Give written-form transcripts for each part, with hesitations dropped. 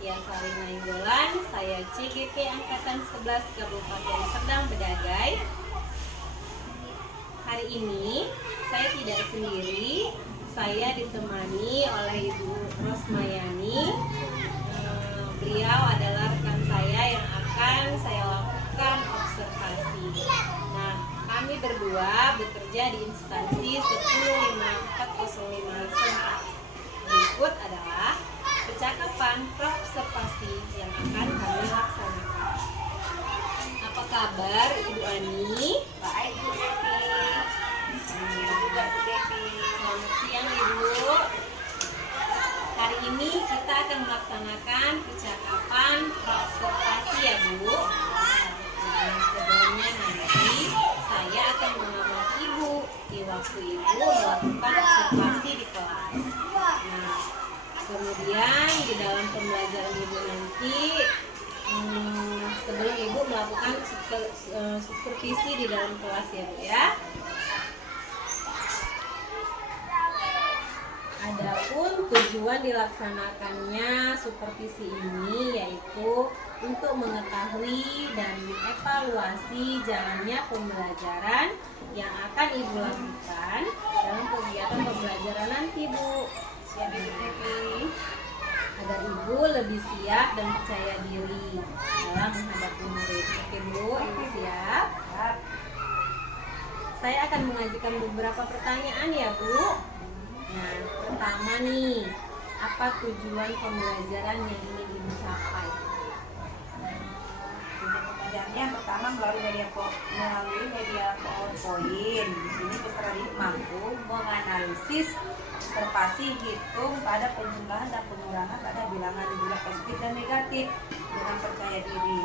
Cynthia Sari Nainggolan. Saya CGP Angkatan 11 Kabupaten Serdang Bedagai. Hari ini saya tidak sendiri, saya ditemani oleh Ibu Rosmayani. Beliau adalah rekan saya yang akan saya lakukan observasi. Nah, kami berdua bekerja di instansi 105405 Sempat. Berikut adalah percakapan observasi yang akan kami laksanakan. Apa kabar Ibu Ani? Baik Bu Devi. Juga Bu Devi. Selamat siang Ibu. Hari ini kita akan melaksanakan percakapan observasi ya Bu. Nah, sebelumnya nanti saya akan mengamati Ibu di waktu Ibu melakukan observasi di kelas. Nah, kemudian di dalam pembelajaran Ibu nanti sebelum Ibu melakukan supervisi di dalam kelas ya Bu ya. Adapun tujuan dilaksanakannya supervisi ini yaitu untuk mengetahui dan mengevaluasi jalannya pembelajaran yang akan Ibu lakukan dalam kegiatan pembelajaran nanti Bu. Siap Bu Devi. Agar Ibu lebih siap dan percaya diri dalam menghadapi murid. Oke Bu, Ibu siap? Siap. Saya akan mengajukan beberapa pertanyaan ya Bu. Nah, pertama nih, apa tujuan pembelajaran yang ingin Ibu capai? Tujuan pembelajarannya pertama melalui media PowerPoint. Di sini peserta didik mampu menganalisis, observasi, hitung pada penjumlahan dan pengurangan pada bilangan jumlah positif dan negatif dengan percaya diri.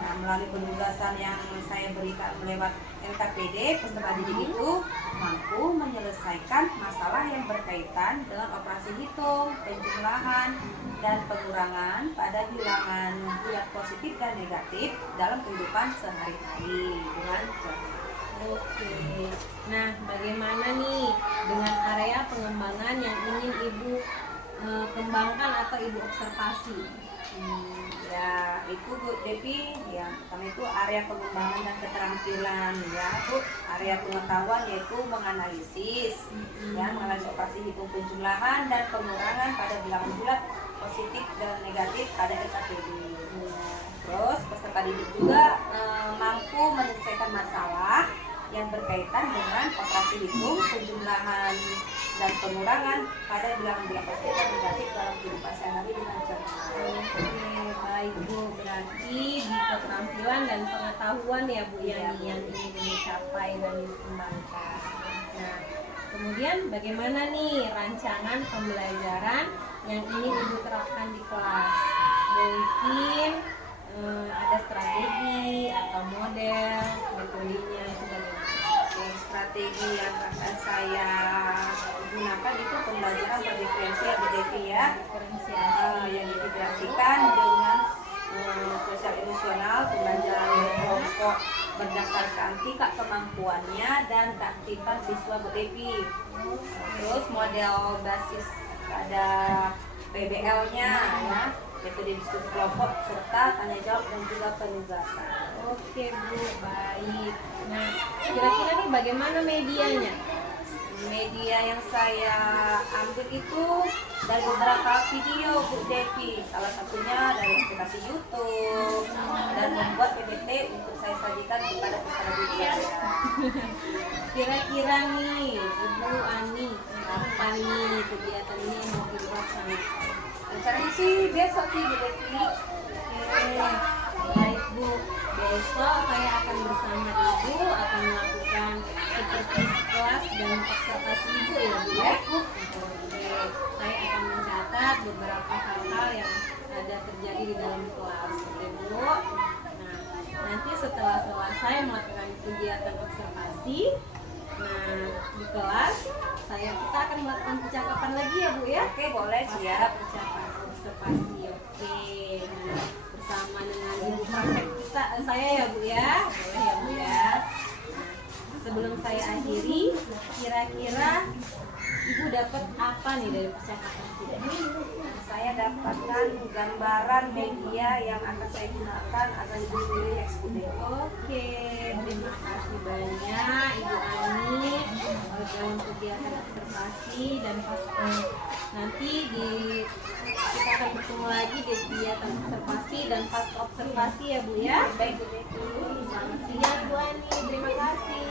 Nah, melalui penugasan yang saya berikan lewat NKPD, peserta didik itu mampu menyelesaikan masalah yang berkaitan dengan operasi hitung, penjumlahan, dan pengurangan pada bilangan jumlah positif dan negatif dalam kehidupan sehari-hari dengan cermat. Oke. Nah, bagaimana nih dengan area pengembangan yang ingin Ibu kembangkan atau Ibu observasi? Ya, itu Bu Devi, ya pertama itu area pengembangan dan keterampilan ya Bu. Area pengetahuan yaitu menganalisis, ya menganalisis operasi hitung penjumlahan dan pengurangan pada bilangan bulat positif dan negatif pada NKPD. Terus peserta didik juga mampu menyelesaikan masalah yang berkaitan dengan operasi hitung, penjumlahan, dan pengurangan pada bilangan bulat positif dan negatif dalam kehidupan sehari-hari dengan cermat. Oke, baik Bu. Berarti di keterampilan dan pengetahuan ya Bu yang ingin dicapai dan dikembangkan. Nah, kemudian bagaimana nih rancangan pembelajaran yang ingin Ibu terapkan di kelas? Mungkin ada strategi atau model, metodenya itu bagaimana? Strategi yang akan saya gunakan itu pembelajaran berdiferensi ya Bu Devi ya. Diferensiasi. Yang diintegrasikan dengan sosial emosional, pembelajaran kelompok berdasarkan tingkat kemampuannya dan keaktifan siswa Bu Devi. Terus model basis pada PBL-nya ya, metode diskusi kelompok serta tanya jawab dan juga penugasan. Oke Bu, baik. Nah, kira-kira nih bagaimana medianya? Media yang saya ambil itu dari beberapa video Bu Devi, salah satunya dari aplikasi YouTube dan membuat PPT untuk saya sajikan kepada peserta didik saya. Kira-kira nih Ibu Ani, kapan nih kegiatan ini mau dilaksanakan? Rencananya sih besok sih Bu Devi. Oke, baik Bu. Besok saya akan bersama Ibu akan melakukan supervisi kelas dan observasi Ibu ya Bu ya. Oke, saya akan mencatat beberapa hal-hal yang ada terjadi di dalam kelas. Oke Bu. Nah, nanti setelah selesai melakukan kegiatan observasi, nah di kelas kita akan melakukan percakapan lagi ya Bu ya. Oke, boleh siap. Percakapan observasi. Oke. Nah, bersama dengan ibu praktek saya ya Bu ya, boleh ya Bu ya. Nah, sebelum saya akhiri, kira-kira Ibu dapat apa nih dari percakapan kita? saya dapatkan gambaran media yang akan saya gunakan agar Ibu pilih eksekutif. Oke, terima kasih banyak Ibu Ani dalam kegiatan observasi dan pas nanti kita akan bertemu lagi di kegiatan observasi dan pas observasi ya Bu ya. Baik, Bu Depi. Selamat siang Bu Ani, terima kasih.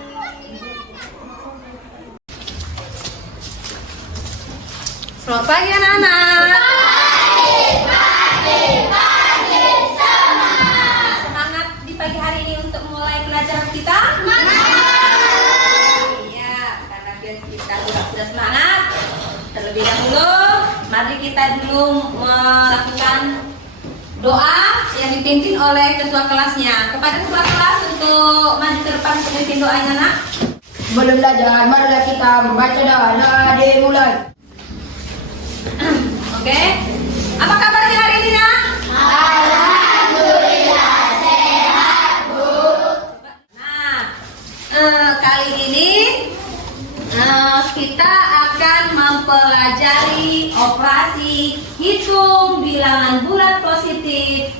Selamat pagi anak-anak. Semangat di pagi hari ini untuk mulai pelajaran kita? Iya, karena kita sudah semangat. Terlebih dahulu, mari kita dulu melakukan doa yang dipimpin oleh ketua kelasnya. Kepada ketua kelas untuk maju ke depan untuk memimpin doanya, anak. Sebelum belajar, marilah kita membaca doa dimulai. Oke, apa kabarnya hari ini, nak? Alhamdulillah sehat, Bu. Nah, kali ini kita akan mempelajari operasi hitung bilangan bulat positif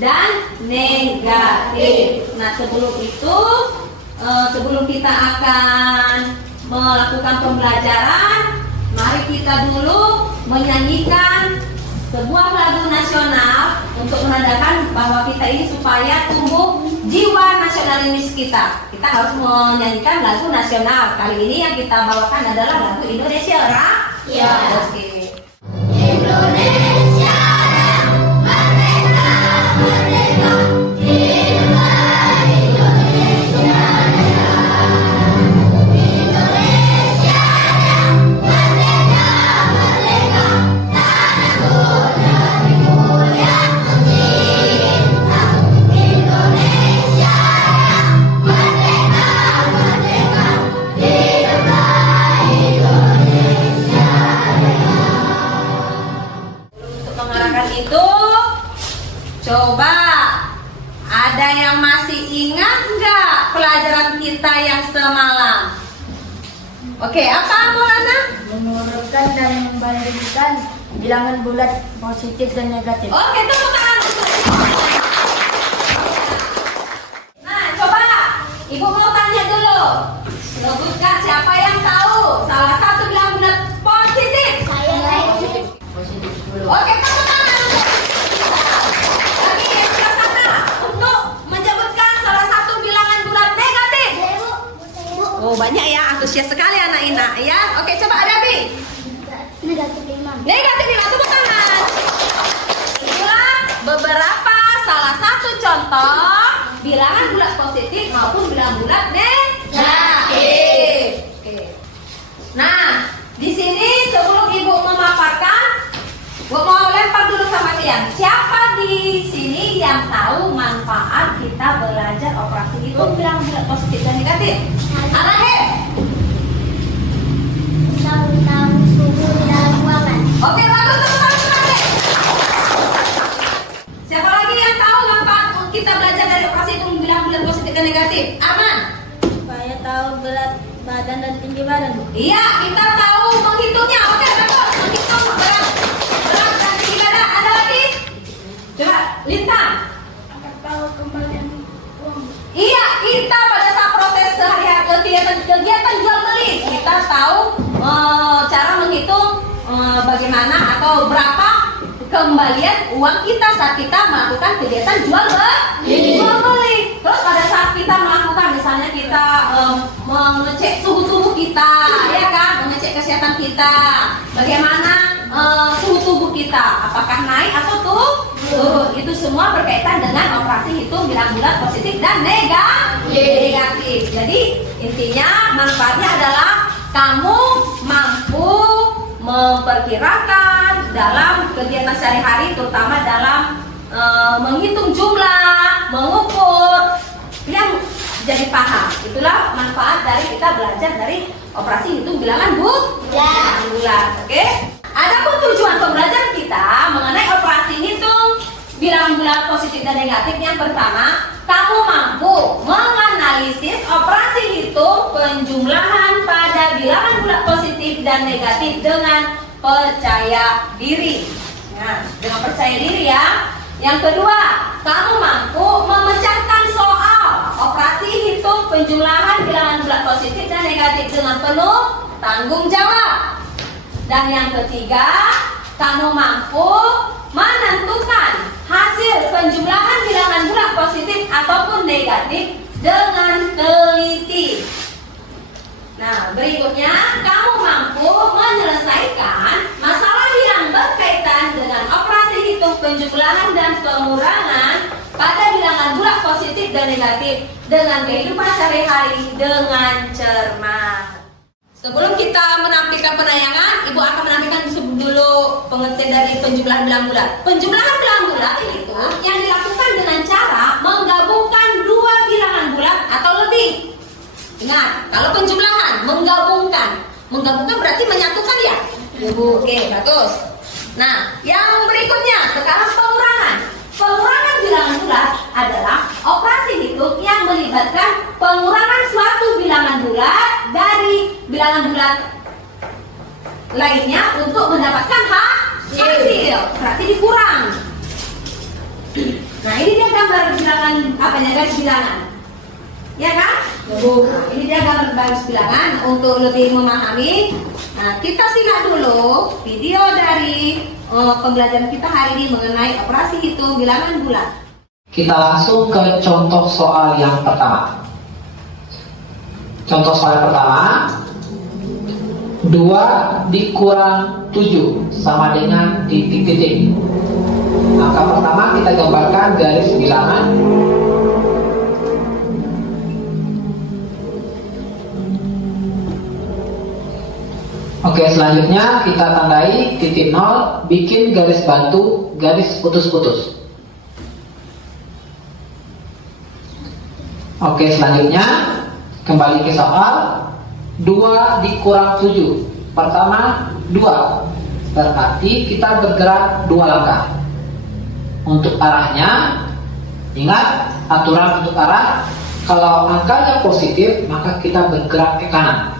dan negatif. Nah, sebelum itu, sebelum kita akan melakukan pembelajaran, mari kita dulu menyanyikan sebuah lagu nasional untuk menandakan bahwa kita ini supaya tumbuh jiwa nasionalis kita. Kita harus menyanyikan lagu nasional. Kali ini yang kita bawakan adalah lagu Indonesia Raya. Oke. Indonesia merdeka, merdeka, hiduplah Indonesia Raya. Indonesia merdeka, merdeka, tanahku dari mulia cinta. Indonesia merdeka, merdeka, hiduplah Indonesia Raya. Untuk mengarahkan itu, coba ada yang masih ingat nggak pelajaran kita yang semalam? Oke, apa Maulana? Mengurutkan dan membandingkan bilangan bulat positif dan negatif. Oke, tepuk tangan. Nah, coba Ibu mau tanya dulu. Sebutkan siapa yang tahu salah satu bilangan bulat positif. Positif 10. Oke, tepuk tangan. Lagi yang sebelah sana untuk menyebutkan salah satu bilangan bulat negatif. Oh, banyak ya, antusias sekali anak Ina ya. Oke, coba Adabi. Negatif 5. Negatif 5, tepuk tangan. Inilah beberapa salah satu contoh bilangan bulat positif maupun bilangan bulat negatif. Oke. Nah, di sini sebelum Ibu memaparkan, Ibu mau lempar dulu sama kalian. Siapa di sini yang tahu manfaat kita belajar operasi hitung bilangan bulat positif dan negatif? Anak Undang-undang suhu dalam ruangan. Oke, bagus, tepuk tangan sekali. Siapa lagi yang tahu manfaat kita belajar dari operasi hitung bilangan bulat positif dan negatif? Arman? Supaya tahu berat badan dan tinggi badan Bu. Iya, kita tahu menghitungnya. Oke, bagus. Menghitung berat dan tinggi badan. Ada lagi? Coba, Lintang. Akan tahu kembalian uang. Iya, kita pada saat proses sehari-hari kegiatan jual beli, kita tahu cara menghitung bagaimana atau berapa kembalian uang kita saat kita melakukan kegiatan jual beli. Terus pada saat kita melakukan, misalnya kita mengecek suhu tubuh kita, ya kan, mengecek kesehatan kita, bagaimana suhu tubuh kita, apakah naik atau turun. Itu semua berkaitan dengan operasi hitung bilangan bulat positif dan negatif. Jadi intinya manfaatnya adalah kamu mampu memperkirakan dalam kegiatan sehari-hari, terutama dalam menghitung jumlah, mengukur, yang jadi paham. Itulah manfaat dari kita belajar dari operasi hitung bilangan bulat. Oke? Adapun tujuan pembelajaran kita mengenai operasi hitung bilangan bulat positif dan negatif, yang pertama, kamu mampu menganalisis operasi hitung penjumlahan pada bilangan bulat positif dan negatif dengan percaya diri. Nah, dengan percaya diri ya. Yang kedua, kamu mampu memecahkan soal operasi hitung penjumlahan bilangan bulat positif dan negatif dengan penuh tanggung jawab. Dan yang ketiga, kamu mampu menentukan hasil penjumlahan bilangan bulat positif ataupun negatif dengan teliti. Nah, berikutnya kamu mampu menyelesaikan masalah yang berkaitan dengan operasi hitung penjumlahan dan pengurangan pada bilangan bulat positif dan negatif dengan kehidupan sehari-hari dengan cermat. Sebelum kita menampilkan penayangan, Ibu akan menampilkan dulu pengertian dari penjumlahan bilangan bulat. Penjumlahan bilangan bulat itu yang dilakukan dengan cara menggabungkan dua bilangan bulat atau lebih. Ingat, kalau penjumlahan menggabungkan berarti menyatukan ya, Ibu. Oke, bagus. Nah, yang berikutnya sekarang pengurangan. Pengurangan bilangan bulat adalah operasi hitung yang melibatkan pengurangan suatu bilangan bulat dari bilangan bulat lainnya untuk mendapatkan hasil. Berarti dikurang. Nah, ini dia gambar bilangan garis bilangan. Ya kan? Nah, ini dia gambar garis bilangan untuk lebih memahami. Nah, kita simak dulu video dari pembelajaran kita hari ini mengenai operasi hitung bilangan bulat. Kita langsung ke contoh soal yang pertama. Contoh soal yang pertama, 2 dikurang 7 sama dengan titik-titik. Maka pertama kita gambarkan garis bilangan. Oke, selanjutnya kita tandai titik 0, bikin garis bantu, garis putus-putus. Oke, selanjutnya kembali ke soal 2 dikurang 7. Pertama 2, berarti kita bergerak 2 langkah. Untuk arahnya, ingat aturan untuk arah, kalau angkanya positif maka kita bergerak ke kanan.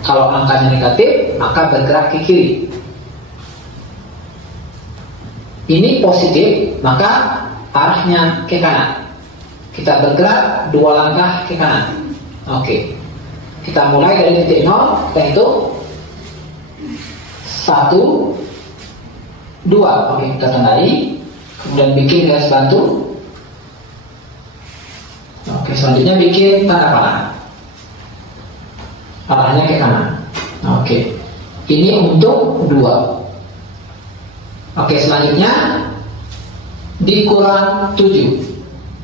Kalau angkanya negatif, maka bergerak ke kiri. Ini positif, maka arahnya ke kanan. Kita bergerak 2 langkah ke kanan. Oke. Kita mulai dari titik 0, kita hitung 1, 2. Oke, kita tandai. Kemudian bikin garis bantu. Oke, selanjutnya bikin tanda panah. Arahnya ke kanan. Oke. Ini untuk 2. Oke, selanjutnya dikurang 7.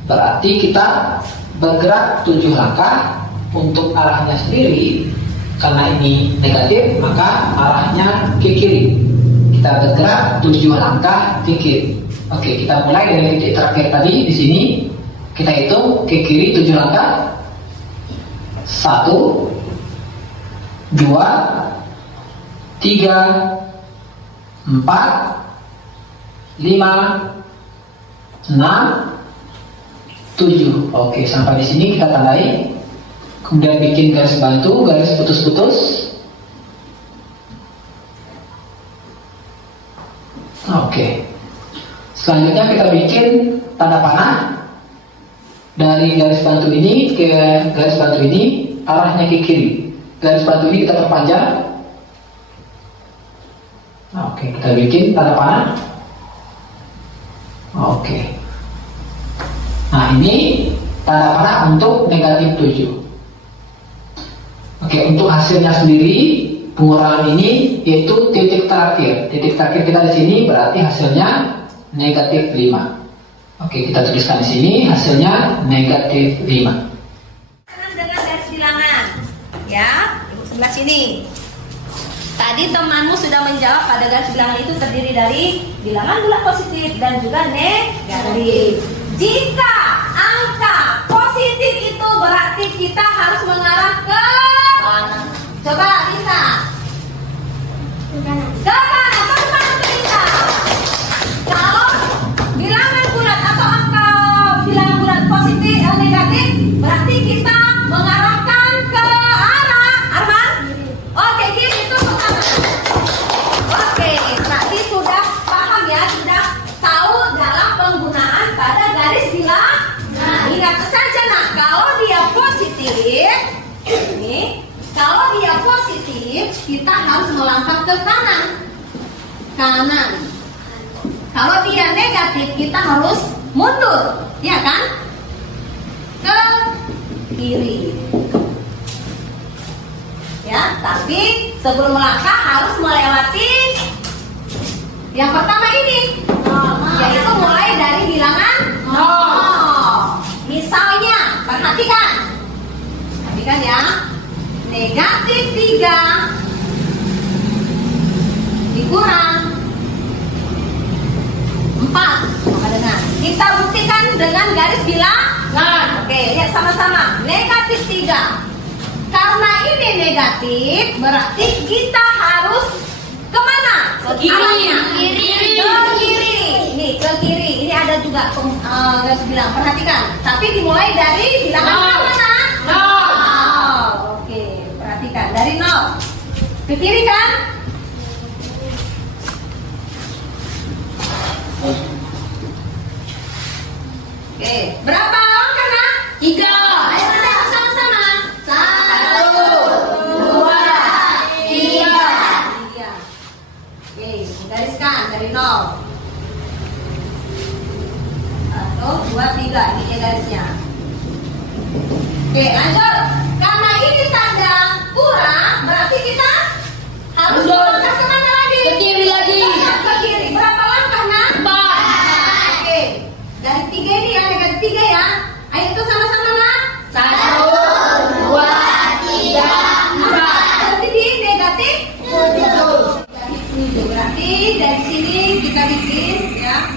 Berarti kita bergerak 7 langkah. Untuk arahnya sendiri, karena ini negatif, maka arahnya ke kiri. Kita bergerak 7 langkah ke kiri. Oke, kita mulai dari titik terakhir tadi di sini. Kita hitung ke kiri 7 langkah. 1, 2, 3, 4, 5, 6, 7. Oke, sampai di sini kita tandai. Kemudian bikin garis bantu, garis putus-putus. Oke. Selanjutnya kita bikin tanda panah. Dari garis bantu ini ke garis bantu ini, arahnya ke kiri. Garis bantu ini kita perpanjang. Oke, kita bikin tanda panah. Oke. Nah, ini tanda panah untuk negatif 7. Oke, untuk hasilnya sendiri, pengurangan ini yaitu titik terakhir. Titik terakhir kita di sini berarti hasilnya negatif 5. Oke, kita tuliskan di sini hasilnya negatif 5. Dengan garis bilangan, ya, Ibu sebelah sini. Tadi temanmu sudah menjawab pada garis bilangan itu terdiri dari bilangan bulat positif dan juga negatif. Jika angka positif itu berarti kita harus mengarah ke mana? Coba Lisa. Ke mana? Bagaimana tuh Lisa? Kalau bilangan bulat atau angka bilangan bulat positif atau negatif, berarti kita mengarahkan ke arah Arman negatif, ini kalau dia positif, kita harus melangkah ke kanan. Kanan. Kalau dia negatif, kita harus mundur, ya kan? Ke kiri. Ya, tapi sebelum melangkah harus melewati yang pertama ini, yaitu mulai dari bilangan 0. Misalnya, perhatikan ya, negatif 3 dikurang 4 sama dengan, kita buktikan dengan garis bilangan. Oke, lihat sama-sama, negatif 3. Karena ini negatif, berarti kita harus kemana? Ke kiri. Ke kiri. Nih, ke kiri. Ini ada juga garis bilang. Perhatikan. Tapi dimulai dari bilangan mana? 0. Oke, perhatikan. Dari 0. Ke kiri kan? Oke, berapa langkah nak? 3. Ayo kita sama-sama. 1, 2, 3. Oke, gariskan dari 0. 1, 2, 3. Ini dia garisnya. Oke, lanjut. Karena ini tanda kurang, berarti kita harus melangkah kemana lagi? Ke kiri lagi. Ke kiri. Berapa langkah nak? 4. Oke, dari 3 ini ya, negatif 3 ya. Ayo itu sama-sama nak. 1, 2, 3, 4. Berarti di negatif 7. Berarti dari sini kita bikin ya.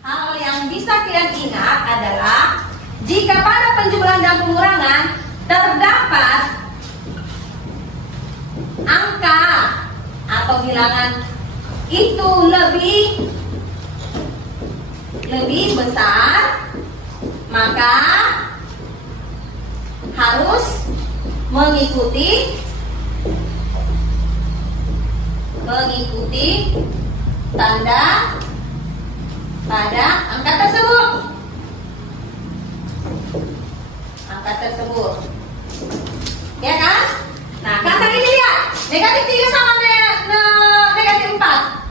Hal yang bisa kalian ingat adalah jika pada penjumlahan dan pengurangan terdapat angka atau bilangan itu lebih besar, maka harus mengikuti tanda pada angka tersebut. Ya kan? Nah, kan tadi lihat negatif 3 sama negatif 4.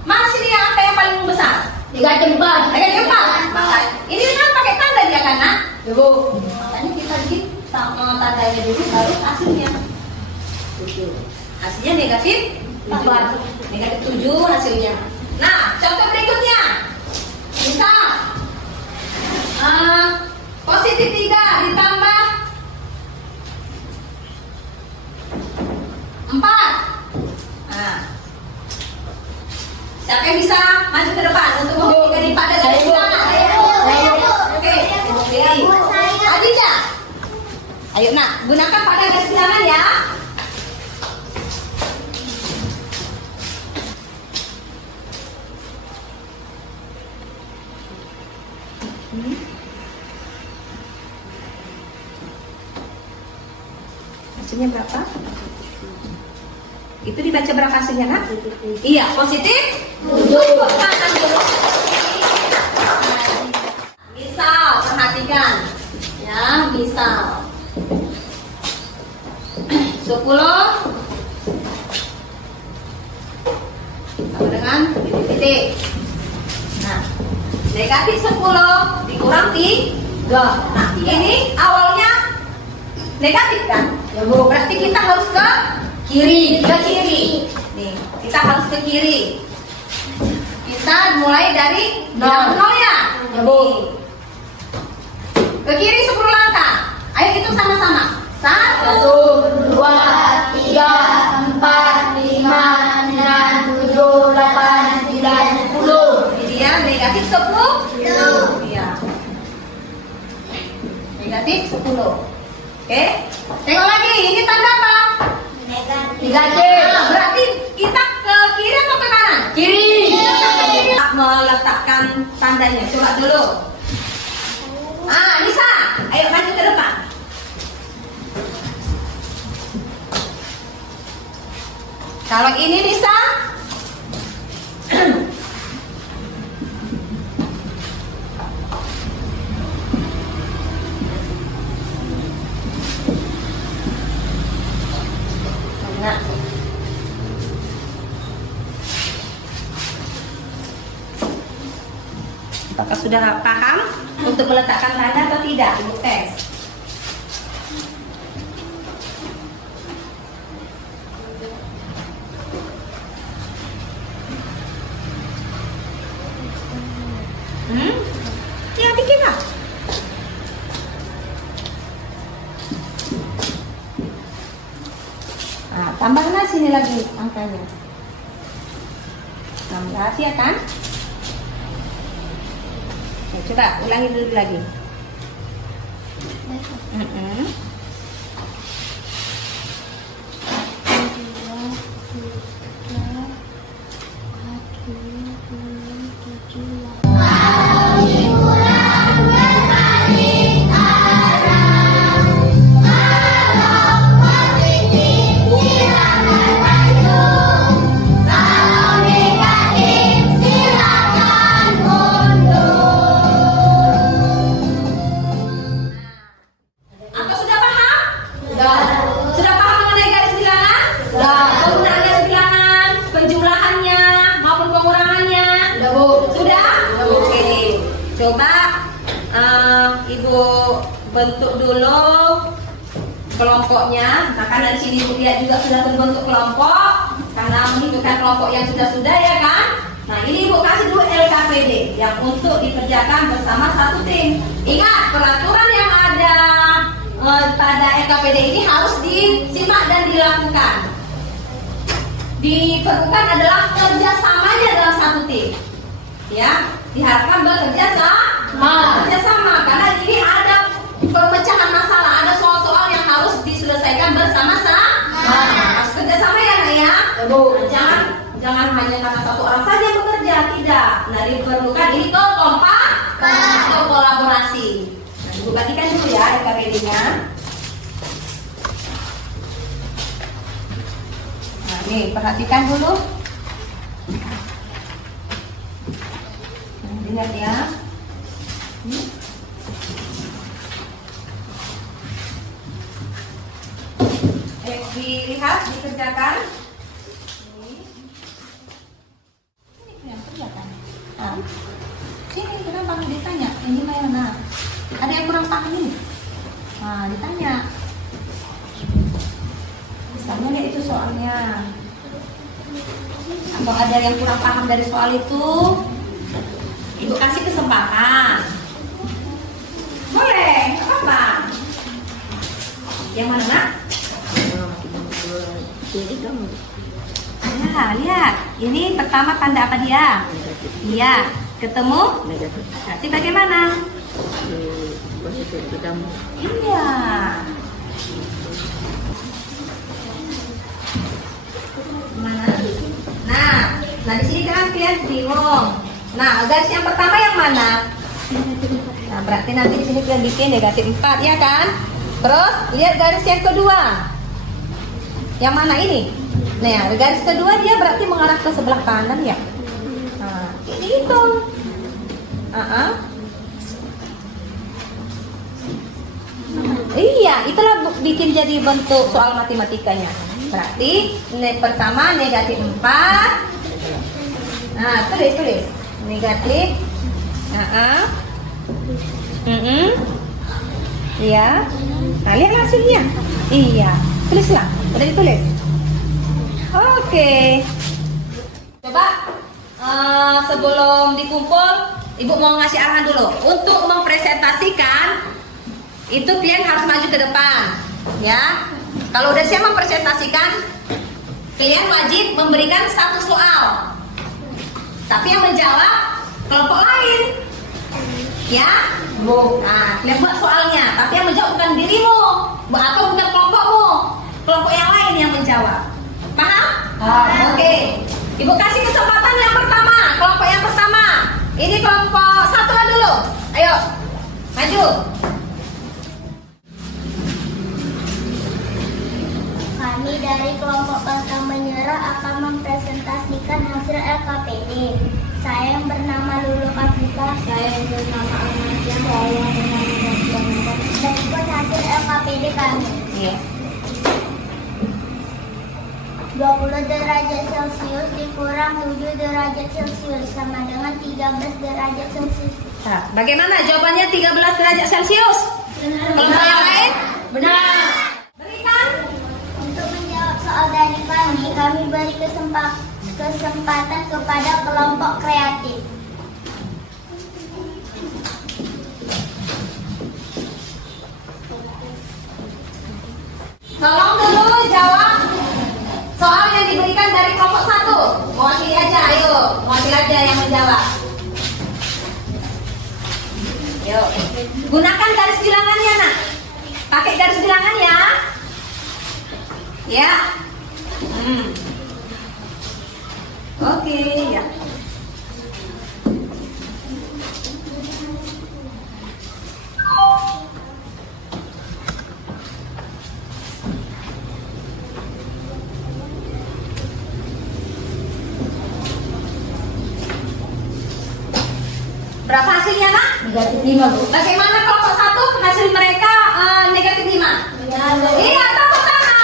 Mana sih dia angka yang paling besar? Negatif 4. Maka ini kan pakai tanda dia kan, nak? Ibu. Makanya kita bikin tandanya dulu baru hasilnya. 7. Hasilnya negatif 4. Negatif 7 hasilnya. Nah, contoh berikutnya. Misal positif 3 ditambah 4. Nah, siapa yang bisa maju ke depan untuk membuktikan ini pada garis bilangan? Oke, Adija. Ayo nak, gunakan pada garis bilangan ya. Hasilnya berapa? Itu dibaca berapa hasilnya, nak? Iya, positif 7. Misal, perhatikan ya, misal 10 sama dengan titik. Nah, negatif 10 dikurang 3. Nah, ini awalnya negatif kan? Ya Bu, berarti kita harus ke kiri. Nih, kita harus ke kiri. Kita mulai dari 0 ya. Ya Bu. Ke kiri 10 langkah. Ayo hitung sama-sama. 1, 2, 3, 4, 5, 6, 7, 8, 9, 10. Ini dia negatif 10. Iya. Negatif 10. Oke. Tengok lagi, ini tanda apa? Negatif. Nah, berarti kita ke kiri atau ke kanan? Kiri. Kita meletakkan tandanya. Coba dulu. Nisa, ayo maju ke depan. Kalau ini Nisa, Apakah sudah paham untuk meletakkan tanda atau tidak? Ibu tes. Ya, bikinlah. Nah, tambahlah sini lagi angkanya. 16 ya kan? Nah, coba ulangi dulu lagi. Apa sudah paham? Sudah paham mengenai garis bilangan? Penggunaan garis bilangan, penjumlahannya maupun pengurangannya? Sudah? Oke. Coba Ibu bentuk dulu kelompoknya. Nah, kan dari sini Ibu lihat juga sudah terbentuk kelompok karena menghitungkan kelompok yang sudah-sudah ya kan? Nah, ini Ibu kasih dulu LKPD yang untuk dikerjakan bersama satu tim. Ingat, peraturan yang ada pada LKPD ini harus disimak dan dilakukan. Diperlukan adalah kerjasamanya dalam satu tim. Ya, diharapkan bekerja sama karena ini ada perpecahan masalah, ada soal-soal yang harus diselesaikan bersama-sama. Harus kerjasama ya, Nak ya. Jangan hanya karena satu orang saja bekerja, tidak. Nah, diperlukan ini tuh kompak atau kolaborasi. Nah, Ibu bagikan dulu ya LKPD-nya. Nah, nih perhatikan dulu. Nah, lihat ya. Dilihat, dikerjakan. Yang kerjakan. Nah, sini kenapa ditanya? Ini mana? Ada yang kurang paham ini? Nah, ditanya. Misalnya lihat itu soalnya. Atau ada yang kurang paham dari soal itu? Ibu kasih kesempatan. Boleh, apa? Yang mana, Nak? Ya, lihat. Ini pertama tanda apa dia? Iya. Ketemu? Nanti bagaimana? Iya. Mana? Nah di sini kan kalian bingung. Nah, garis yang pertama yang mana? Nah, berarti nanti di sini kalian bikin negatif 4 ya kan? Terus lihat garis yang kedua. Yang mana ini? Nah, garis kedua dia berarti mengarah ke sebelah kanan ya. Nah, ini itu. Iya, itulah bikin jadi bentuk soal matematikanya. Berarti pertama negatif 4. Nah, tulis. Negatif. Iya. Nah, lihat hasilnya. Iya. Tulislah. Udah ditulis. Oke. Coba sebelum dikumpul, Ibu mau ngasih arahan dulu. Untuk mempresentasikan itu kalian harus maju ke depan, ya. Kalau udah siap mempresentasikan, kalian wajib memberikan satu soal. Tapi yang menjawab kelompok lain, ya. Nah, kalian buat soalnya, tapi yang menjawab bukan dirimu, atau bukan kelompokmu, kelompok yang lain yang menjawab. Paham? Oke. Ibu kasih kesempatan yang pertama, kelompok yang pertama. Ini kelompok satu lah dulu. Ayo, maju. Kami dari kelompok pantang menyerah akan mempresentasikan hasil LKPD. Saya yang bernama Lulu Kafita. Saya yang bernama Amalia. Saya yang bernama Gabriela. Berikut hasil LKPD kami. Iya. 20 derajat Celcius dikurang 7 derajat Celcius sama dengan 13 derajat Celcius. Nah, bagaimana jawabannya 13 derajat Celcius? Kalau yang lain? Benar. Berikan. Untuk menjawab soal dari kami beri kesempatan kepada kelompok kreatif. Tolong dulu jawab soal yang diberikan dari kelompok 1. Mewakili aja, ayo. Mewakili aja yang menjawab. Yuk. Gunakan garis bilangannya, nak. Pakai garis bilangan ya. Ya. Oke, ya. Berapa hasilnya, nak? Negatif 5, Bu. Bagaimana kelompok 1 hasil mereka negatif 5? Iya, tepuk tangan.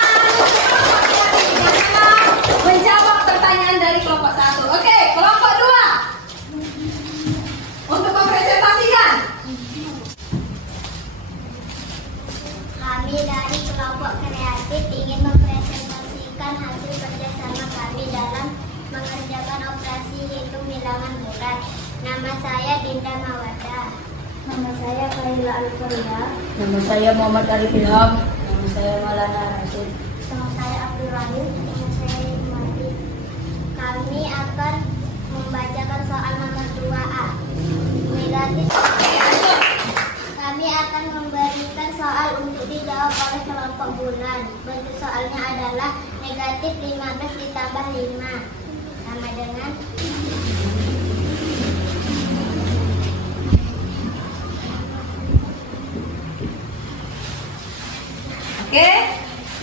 Menjawab pertanyaan dari kelompok 1. Oke, kelompok 2. Untuk mempresentasikan. Kami dari kelompok kreatif ingin mempresentasikan hasil kerjasama kami dalam mengerjakan operasi hitung bilangan bulat. Nama saya Dinda Mawada. Nama saya Kaila Alfaria. Nama saya Muhammad Arif Ilham. Nama saya Maulana Rashid. Nama saya Abdul Rahim. Nama saya Imadi. Kami akan membacakan soal nomor 2A. Negatif. Kami akan memberikan soal untuk dijawab oleh kelompok bulan. Bentuk soalnya adalah negatif 15 ditambah 5 sama dengan Oke.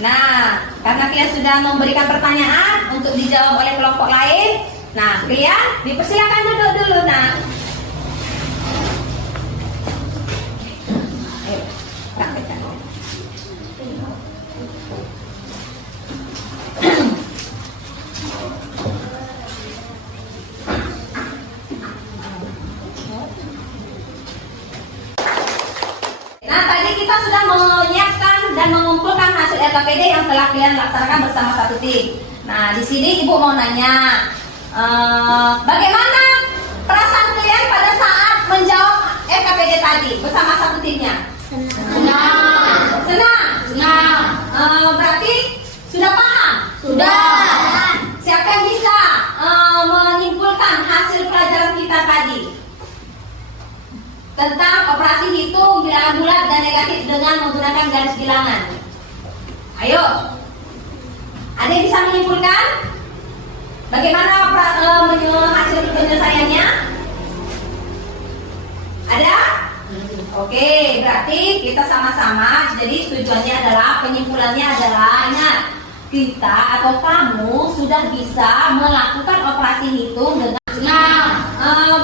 Nah, karena kalian sudah memberikan pertanyaan untuk dijawab oleh kelompok lain, nah, kalian dipersilakan duduk dulu, nah. Ayo, praktekkan. Nah, tadi kita sudah menyiapkan dan mengumpulkan hasil LKPD yang telah kalian laksanakan bersama satu tim. Nah, di sini Ibu mau nanya, bagaimana perasaan kalian pada saat menjawab LKPD tadi bersama satu timnya? Senang. Senang? Senang. Berarti sudah paham? Sudah. Siapa yang bisa menyimpulkan hasil pelajaran kita tadi? Tentang operasi hitung bilangan bulat dan negatif dengan menggunakan garis bilangan. Ayo, ada yang bisa menyimpulkan? Bagaimana hasil penyelesaiannya? Ada? Oke, berarti kita sama-sama. Jadi tujuannya adalah, penyimpulannya adalah, ingat, kita atau kamu sudah bisa melakukan operasi hitung dengan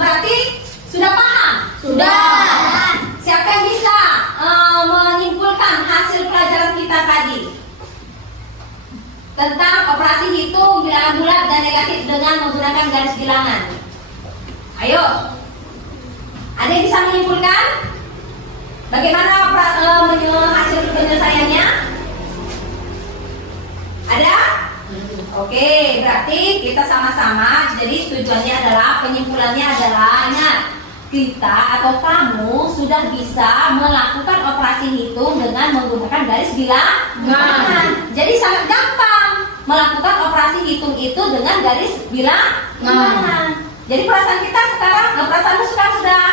berarti sudah paham? Sudah. Siapa yang bisa menyimpulkan hasil pelajaran kita tadi tentang operasi hitung bilangan bulat dan negatif dengan menggunakan garis bilangan? Ayo, ada yang bisa menyimpulkan? Bagaimana hasil penyelesaiannya? Ada? Oke, berarti kita sama-sama. Jadi tujuannya adalah, penyimpulannya adalah, ingat, kita atau kamu sudah bisa melakukan operasi hitung dengan menggunakan garis bilangan. Jadi sangat gampang melakukan operasi hitung itu dengan garis bilangan. Jadi perasaan kita sekarang, perasaanmu sekarang sudah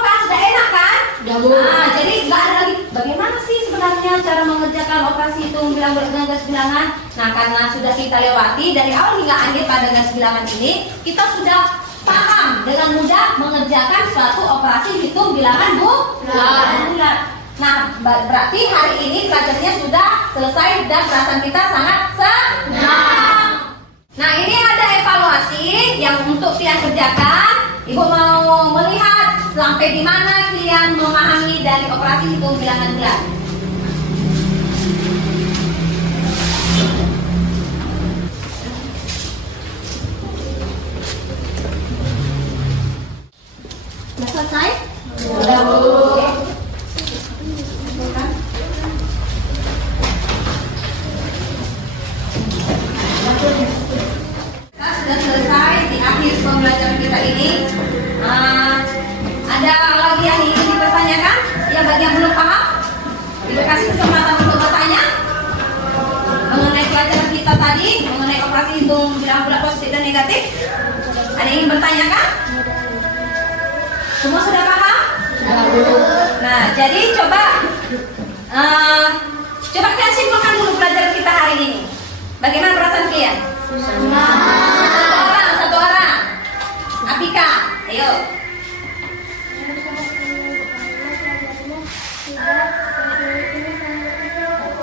kan, sudah enak kan? Sudah, Bu. Nah, jadi nggak ada lagi bagaimana sih sebenarnya cara mengerjakan operasi hitung bilangan bulat dengan garis bilangan. Nah, karena sudah kita lewati dari awal hingga akhir pada garis bilangan ini, kita sudah paham dengan mudah mengerjakan suatu operasi hitung bilangan bulat. Nah, berarti hari ini pelajarannya sudah selesai dan perasaan kita sangat senang. Nah, ini ada evaluasi yang untuk kalian kerjakan. Ibu mau melihat sampai di mana kalian memahami dari operasi hitung bilangan bulat. selesai? Sudah, Bu. Kita sudah selesai di akhir pembelajaran kita ini. Ada lagi yang ingin dipertanyakan? Yang bagi yang belum paham, dikasih kesempatan untuk bertanya mengenai pelajaran kita tadi, mengenai operasi hitung bilang bulat positif dan negatif. Ada yang ingin bertanyakan? Semua sudah paham? Nah, jadi coba kalian simpulkan dulu pelajaran kita hari ini. Bagaimana perasaan kalian? Satu orang. Apika, ayo.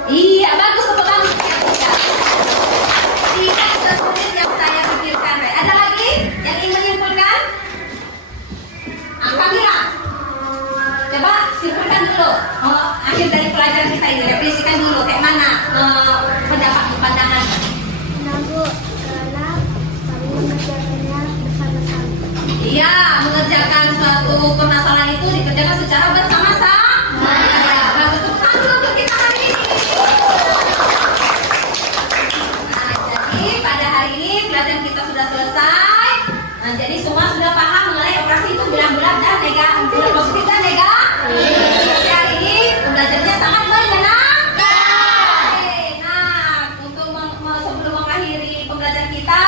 Iya, bagus tepuk tangan. Tidak sesulit yang saya pikirkan. Ada lagi yang ingin menyimpulkan? Kamila, coba simpulkan dulu. Akhir dari pelajaran kita ini, refleksikan dulu kayak mana pandangan. Nah, Bu, karena kami mengerjakannya bersama-sama. Iya, mengerjakan suatu permasalahan itu dikerjakan secara bersama-sama. Ya, bagus. Tepuk tangan dulu untuk kita hari ini. Nah, jadi pada hari ini pelajaran kita sudah selesai. Nah, jadi semua sudah paham mengenai operasi itu bilang bulat dan negatif, bulat positif dan negatif. Jadi hari ini belajarnya sangat menyenangkan. Nah, untuk sebelum mengakhiri pembelajaran kita,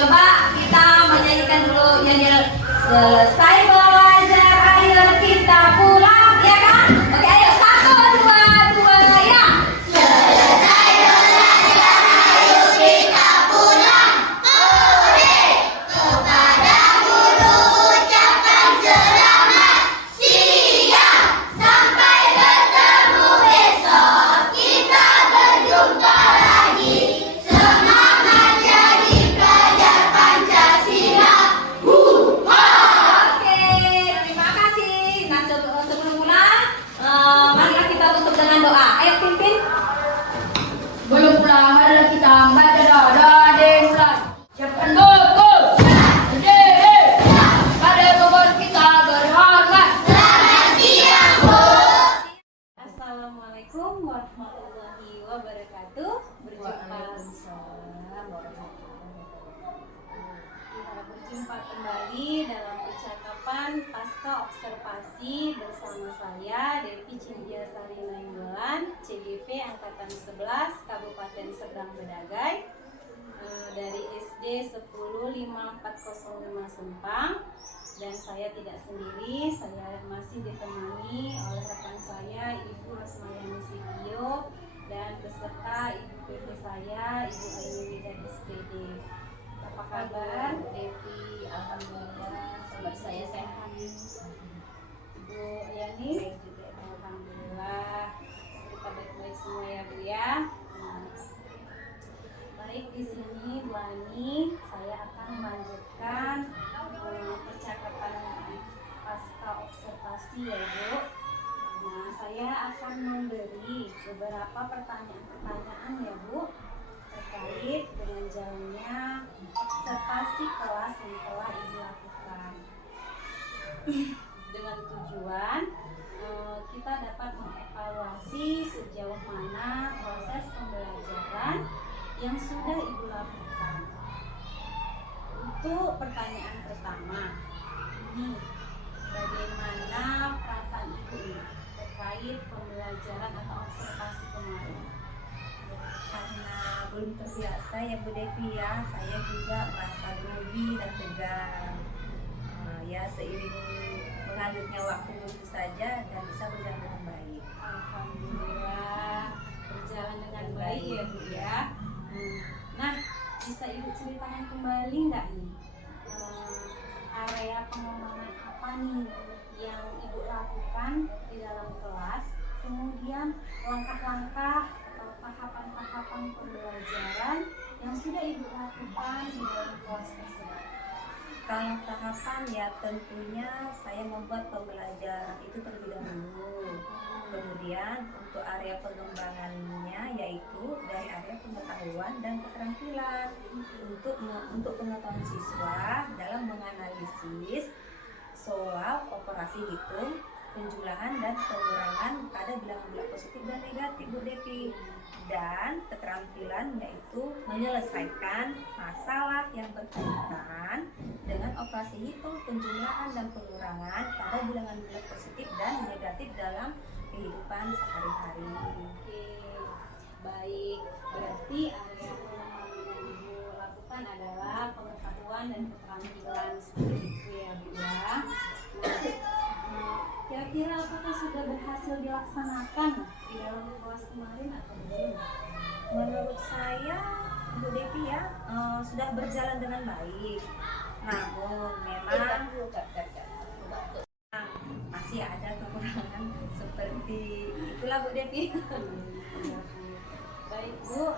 coba kita menyanyikan dulu nyanyian selesai belajar, ayo kita pulang, ya kan? Oke, ayo 1, 2, 2, ya. Selesai belajar, ayo kita pulang. Hore! Kepada guru ucapkan selamat siang. Sampai bertemu besok, kita berjumpa lagi. Semangat jadi pelajar Pancasila. Oke, terima kasih. Nah, sebelum pulang, marilah kita tutup dengan doa. Ayo, pimpin. Belum pulang, marilah kita membaca doa dimulai. Siapkan buku. Berdiri. Pada pokok kita berhormat. Selamat siang, Bu. Assalamualaikum warahmatullahi wabarakatuh. Berjumpa kembali dalam percakapan pasca observasi bersama saya Devi Cindiasari Nainggolan, CGP Angkatan 11 Kabupaten Seberang Bedagai, dari SD 105405 Sempang. Dan saya tidak sendiri, saya masih ditemani oleh rekan saya Ibu Rosmayani Sibio dan beserta Ibu PP saya Ibu Ayu Wida SPD. Apa kabar Devi? Alhamdulillah, kabar saya sehat. Ibu Yani? Alhamdulillah, kita baik-baik semua ya Bu ya. Baik, di sini Bu Ani, saya akan melanjutkan percakapan pasca observasi ya Bu. Nah, saya akan memberi beberapa pertanyaan ya Bu terkait dengan jalannya observasi kelas yang telah Ibu lakukan. Dengan tujuan kita dapat mengevaluasi sejauh mana proses pembelajaran yang sudah Ibu lakukan. Untuk pertanyaan pertama, ini bagaimana perasaan Ibu terkait pembelajaran atau observasi kemarin? Karena belum terbiasa ya Bu Devi ya, saya juga merasa grogi dan tegang. Ya seiring mengalirnya waktu begitu saja dan bisa berjalan dengan baik. Alhamdulillah berjalan dengan baik ya Bu ya. Nah, bisa Ibu ceritakan kembali nggak nih area pengembangan apa nih yang Ibu lakukan di dalam kelas, kemudian langkah-langkah atau tahapan-tahapan pembelajaran yang sudah Ibu lakukan di dalam kelas tersebut? Kalau tahapan ya tentunya saya membuat pembelajaran itu terlebih dahulu. Kemudian untuk area pengembangannya yaitu dari area pengetahuan dan keterampilan untuk pengetahuan siswa dalam menganalisis soal operasi hitung, penjumlahan dan pengurangan pada bilangan bulat positif dan negatif Bu Devi. Dan keterampilan yaitu menyelesaikan masalah yang berkaitan dengan operasi hitung, penjumlahan dan pengurangan pada bilangan bulat positif dan negatif dalam kehidupan sehari-hari. Oke, baik. Berarti area pengembangan yang Ibu lakukan adalah pengetahuan dan keterampilan seperti itu ya Bu ya. Nah, kira-kira apakah sudah berhasil dilaksanakan di dalam kelas kemarin atau belum? Menurut saya Bu Devi ya sudah berjalan dengan baik. Namun memang masih ada kekurangan seperti itulah Bu Devi. Baik Bu,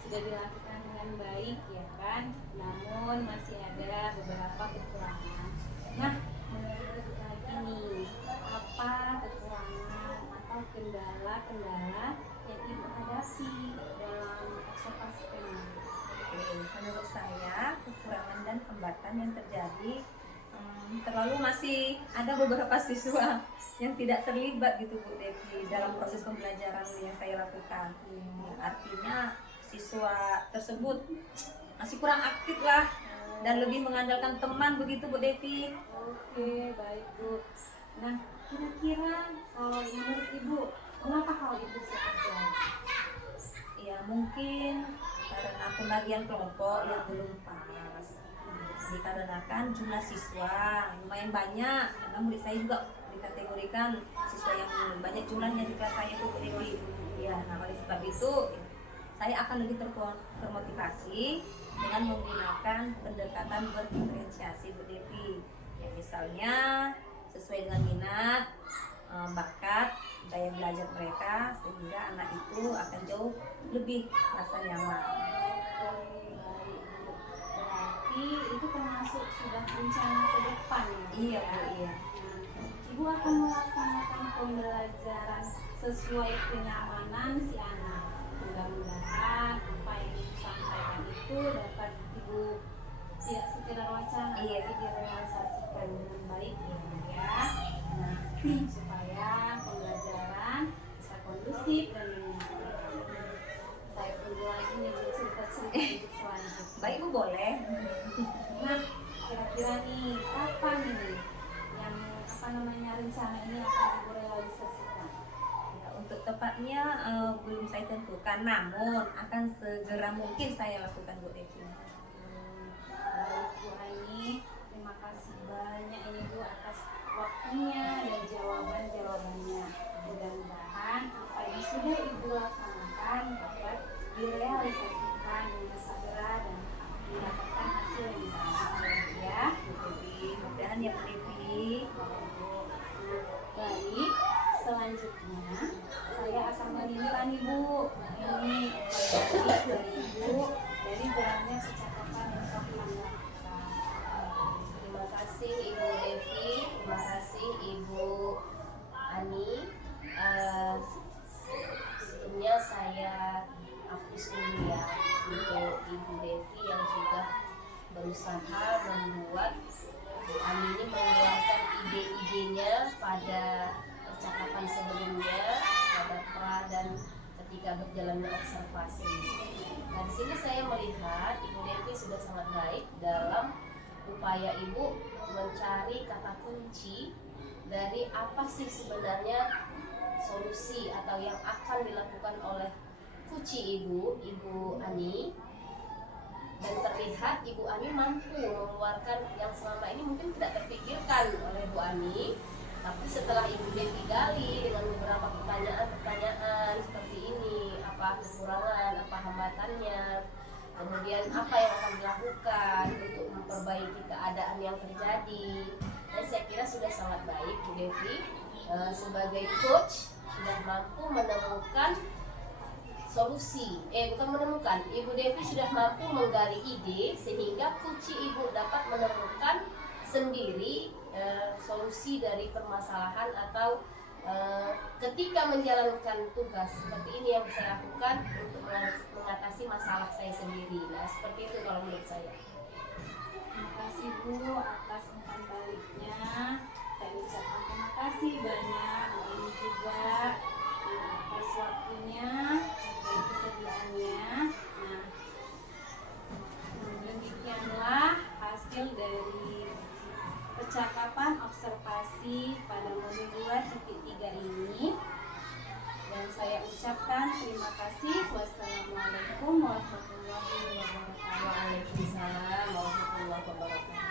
sudah dilakukan dengan baik ya kan, namun masih ada beberapa kekurangan. Nah, menurut Ibu lagi nih, apa kekurangan atau kendala-kendala yang Ibu hadapi dalam observasi kemarin? Oke, menurut saya kekurangan dan hambatan yang terjadi terlalu masih ada beberapa siswa yang tidak terlibat gitu Bu Devi dalam proses pembelajaran yang saya lakukan. Artinya siswa tersebut masih kurang aktif lah dan lebih mengandalkan teman begitu Bu Devi. Oke, baik Bu. Nah, kira-kira kalau menurut Ibu, kenapa hal itu terjadi? Ya mungkin karena pembagian kelompok yang belum pas. Dikarenakan jumlah siswa lumayan banyak, karena murid saya juga dikategorikan siswa yang banyak jumlahnya di kelas saya itu Bu Devi. Ya, nah oleh sebab itu saya akan lebih termotivasi dengan menggunakan pendekatan berdiferensiasi Bu Devi. Ya, misalnya sesuai dengan minat, bakat, daya belajar mereka, sehingga anak itu akan jauh lebih merasa nyaman. Berarti itu termasuk sudah rencana ke depan ya? Iya Bu, iya. Nah, Ibu akan melaksanakan pembelajaran sesuai kenyamanan si anak. Mudah-mudahan apa yang Ibu sampaikan itu dapat Ibu tidak sekedar wacana, Iya. tapi direalisasikan dengan baik ya Bu ya. Nah, supaya pembelajaran bisa kondusif dan menyenangkan. Saya tunggu lagi nih Bu cerita-cerita Ibu selanjutnya. Baik Bu, boleh. Nah, kira-kira nih kapan ini yang rencana ini akan Ibu realisasikan? Ya, untuk tepatnya belum saya tentukan, namun akan segera mungkin saya lakukan Bu Devi. Baik Bu Aini, terima kasih banyak ini Bu atas waktunya dan jawaban-jawabannya. Mudah-mudahan apa yang sudah Ibu laksanakan dapat direalisasikan dengan segera dan mendapatkan hasil yang baik ya Bu Devi. Mudah-mudahan ya Bu Devi. Baik, selanjutnya saya akan menilai Ibu ini dari Ibu dari jalannya percakapan yang telah kami lakukan. Terima kasih Ibu Devi, terima kasih Ibu Ani. Sebelumnya saya hapus dulu ya untuk Ibu Devi yang sudah berusaha membuat Bu Ani ini mengeluarkan ide-idenya pada percakapan sebelumnya, pada pra dan ketika berjalannya observasi. Nah, di sini saya melihat Ibu Devi sudah sangat baik dalam upaya Ibu mencari kata kunci dari apa sih sebenarnya solusi atau yang akan dilakukan oleh kuci Ibu Ani. Dan terlihat Ibu Ani mampu mengeluarkan yang selama ini mungkin tidak terpikirkan oleh Bu Ani. Tapi setelah Ibu Devi gali dengan beberapa pertanyaan seperti ini, apa kekurangan, apa hambatannya, kemudian apa yang akan dilakukan untuk memperbaiki keadaan yang terjadi. Dan saya kira sudah sangat baik Bu Devi sebagai coach sudah mampu menemukan solusi, bukan menemukan, Ibu Devi sudah mampu menggali ide sehingga kunci Ibu dapat menemukan sendiri solusi dari permasalahan atau ketika menjalankan tugas seperti ini yang saya lakukan untuk mengatasi masalah saya sendiri. Nah, seperti itu kalau menurut saya. Terima kasih Bu atas umpan baliknya. dari percakapan observasi pada modul 2.3 ini. Dan saya ucapkan terima kasih. Wassalamualaikum warahmatullahi wabarakatuh. Waalaikumsalam warahmatullahi wabarakatuh.